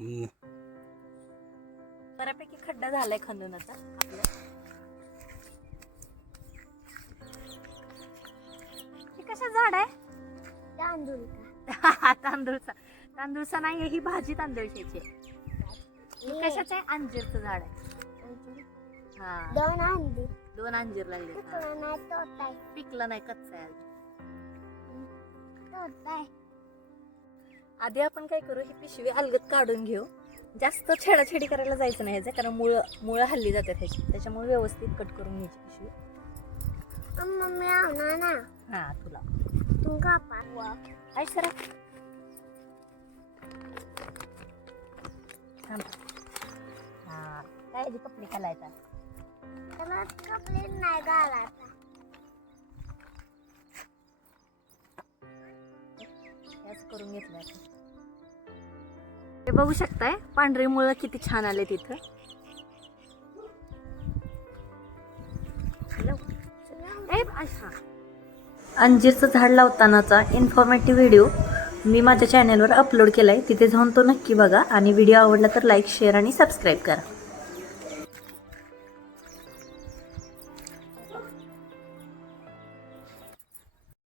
हम्म. बऱ्यापैकी खड्डा झालाय खंदून आता आपल्या हे कशा झाड आहे? तांदूळ का तांदूळचा. तांदूळचा नाही ही भाजी तांदूळची आहे. हे कशाचं आहे? अंजीरचं झाड आहे. हा. दोन अंडी दोन अंजीर लागले हा. पिकलं नाही कच्चं आहे अजून. आधी आपण काय करू ही पिशवी अलगत काढून घेऊ. जास्त छेडाछेडी करायला जायचं नाही ह्याचं कारण मुळं मुळं हल्ली जातात ह्याची. त्याच्यामुळे व्यवस्थित कट करून घ्यायची पिशवी. मम्मी आवणार ना. हा तुला. तू कापा काय सर. हा काय याची कपडे घालायचा? कपडे नाही घालायचा. करून घेतलं हे बघू शकताय पांढरे मुळं किती छान आले तिथं. अंजीरचं झाड लावतानाचा इन्फॉर्मेटिव्ह व्हिडिओ मी माझ्या चॅनलवर अपलोड केला आहे तिथे जाऊन तो नक्की बघा. आणि व्हिडिओ आवडला तर लाईक शेअर आणि सबस्क्राईब करा.